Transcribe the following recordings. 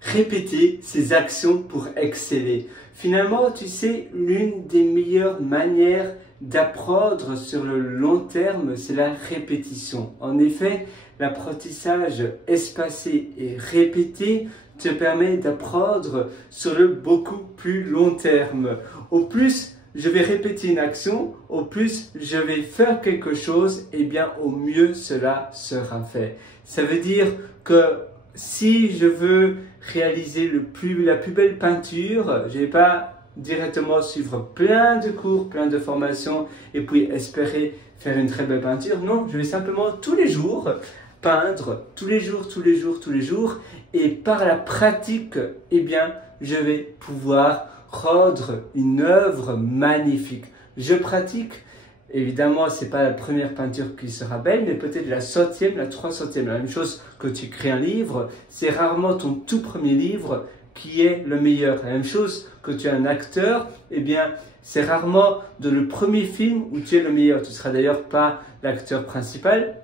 répéter ses actions pour exceller. Finalement, tu sais, l'une des meilleures manières d'apprendre sur le long terme, c'est la répétition. En effet, l'apprentissage espacé et répété te permet d'apprendre sur le beaucoup plus long terme. Au plus je vais répéter une action, au plus je vais faire quelque chose, et bien au mieux cela sera fait. Ça veut dire que si je veux réaliser la plus belle peinture, je ne vais pas directement suivre plein de cours, plein de formations et puis espérer faire une très belle peinture. Non, je vais simplement tous les jours peindre, tous les jours et par la pratique, eh bien, je vais pouvoir rendre une œuvre magnifique. Je pratique. Évidemment, ce n'est pas la première peinture qui sera belle, mais peut-être la 100e, la 300e. La même chose que tu crées un livre, c'est rarement ton tout premier livre qui est le meilleur. La même chose que tu es un acteur, eh bien, c'est rarement dans le premier film où tu es le meilleur. Tu ne seras d'ailleurs pas l'acteur principal.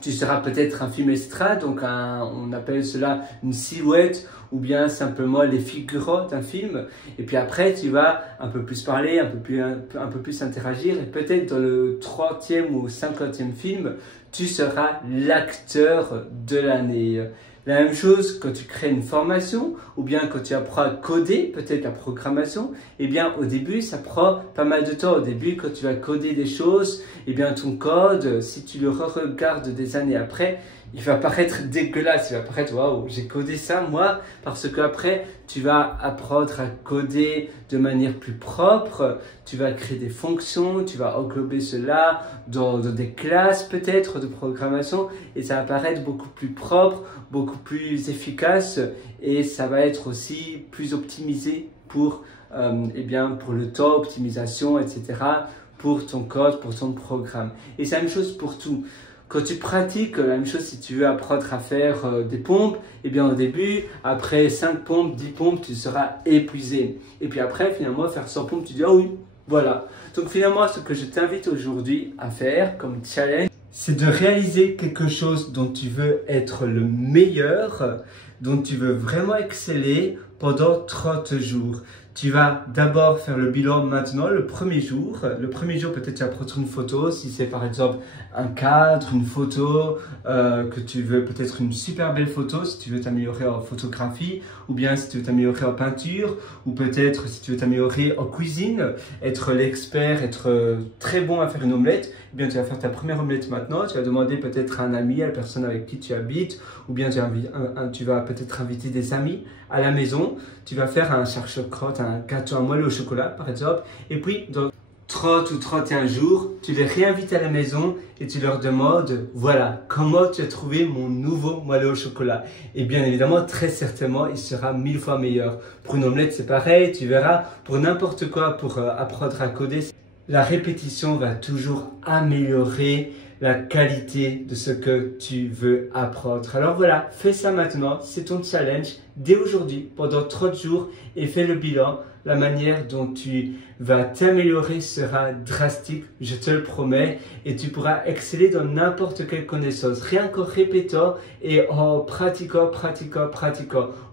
Tu seras peut-être un film extra, donc on appelle cela une silhouette ou bien simplement les figurants d'un film. Et puis après, tu vas un peu plus parler, un peu plus interagir. Et peut-être dans le 30e ou 50e film, tu seras l'acteur de l'année. La même chose quand tu crées une formation ou bien quand tu apprends à coder, peut-être la programmation, eh bien au début ça prend pas mal de temps. Au début quand tu vas coder des choses, eh bien ton code, si tu le regardes des années après, il va paraître dégueulasse, il va paraître waouh, j'ai codé ça moi, parce qu'après tu vas apprendre à coder de manière plus propre, tu vas créer des fonctions, tu vas englober cela dans des classes peut-être de programmation et ça va paraître beaucoup plus propre, beaucoup plus efficace et ça va être aussi plus optimisé pour, pour le temps, optimisation, etc. pour ton code, pour ton programme. Et c'est la même chose pour tout. Quand tu pratiques, la même chose si tu veux apprendre à faire des pompes, eh bien au début, après 5 pompes, 10 pompes, tu seras épuisé. Et puis après, finalement, faire 100 pompes, tu dis « Ah oui, voilà ». Donc finalement, ce que je t'invite aujourd'hui à faire comme challenge, c'est de réaliser quelque chose dont tu veux être le meilleur, dont tu veux vraiment exceller pendant 30 jours. Tu vas d'abord faire le bilan maintenant, le premier jour. Le premier jour, peut-être tu vas prendre une photo, si c'est par exemple un cadre, une photo, que tu veux peut-être une super belle photo, si tu veux t'améliorer en photographie, ou bien si tu veux t'améliorer en peinture, ou peut-être si tu veux t'améliorer en cuisine, être l'expert, être très bon à faire une omelette, eh bien tu vas faire ta première omelette maintenant, tu vas demander peut-être à un ami, à la personne avec qui tu habites, ou bien tu vas peut-être inviter des amis à la maison, tu vas faire un charge-crotte, un gâteau à moelleux au chocolat par exemple, et puis dans 30 ou 31 jours, tu les réinvites à la maison et tu leur demandes, voilà, comment tu as trouvé mon nouveau moelleux au chocolat? Et bien évidemment, très certainement, il sera 1000 fois meilleur. Pour une omelette, c'est pareil, tu verras, pour n'importe quoi, pour apprendre à coder, la répétition va toujours améliorer la qualité de ce que tu veux apprendre. Alors voilà, fais ça maintenant, c'est ton challenge dès aujourd'hui, pendant 30 jours et fais le bilan. La manière dont tu vas t'améliorer sera drastique, je te le promets, et tu pourras exceller dans n'importe quelle connaissance, rien qu'en répétant et en pratiquant.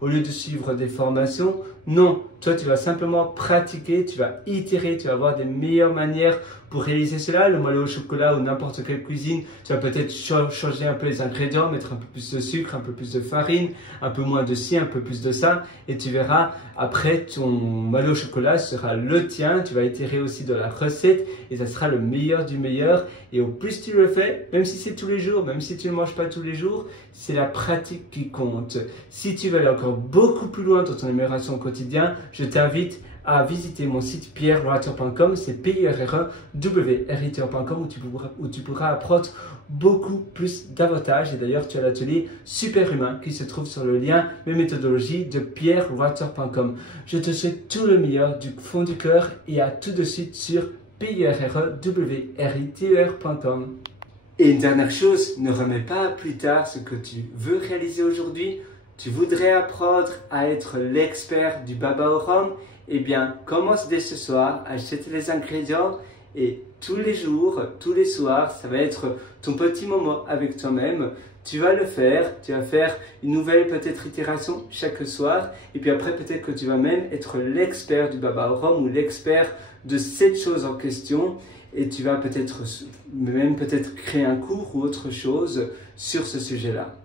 Au lieu de suivre des formations, non, toi tu vas simplement pratiquer, tu vas itérer, tu vas avoir des meilleures manières pour réaliser cela. Le moelleux au chocolat ou n'importe quelle cuisine, tu vas peut-être changer un peu les ingrédients, mettre un peu plus de sucre, un peu plus de farine, un peu moins de ci, un peu plus de ça, et tu verras, après ton moelleux au chocolat sera le tien, tu vas itérer aussi de la recette et ça sera le meilleur du meilleur. Et au plus tu le fais, même si c'est tous les jours, même si tu ne manges pas tous les jours, c'est la pratique qui compte. Si tu veux aller encore beaucoup plus loin dans ton amélioration au quotidien, je t'invite à visiter mon site pierrewriter.com, c'est pierrewriter.com où tu pourras apprendre beaucoup plus d'avantages. Et d'ailleurs, tu as l'atelier Superhumain qui se trouve sur le lien Mes méthodologies de pierrewriter.com. Je te souhaite tout le meilleur du fond du cœur et à tout de suite sur pierrewriter.com. Et une dernière chose, ne remets pas à plus tard ce que tu veux réaliser aujourd'hui. Tu voudrais apprendre à être l'expert du baba au rhum? Eh bien, commence dès ce soir, achète les ingrédients et tous les jours, tous les soirs, ça va être ton petit moment avec toi-même. Tu vas le faire, tu vas faire une nouvelle peut-être itération chaque soir et puis après peut-être que tu vas même être l'expert du Baba Haram ou l'expert de cette chose en question et tu vas peut-être même créer un cours ou autre chose sur ce sujet-là.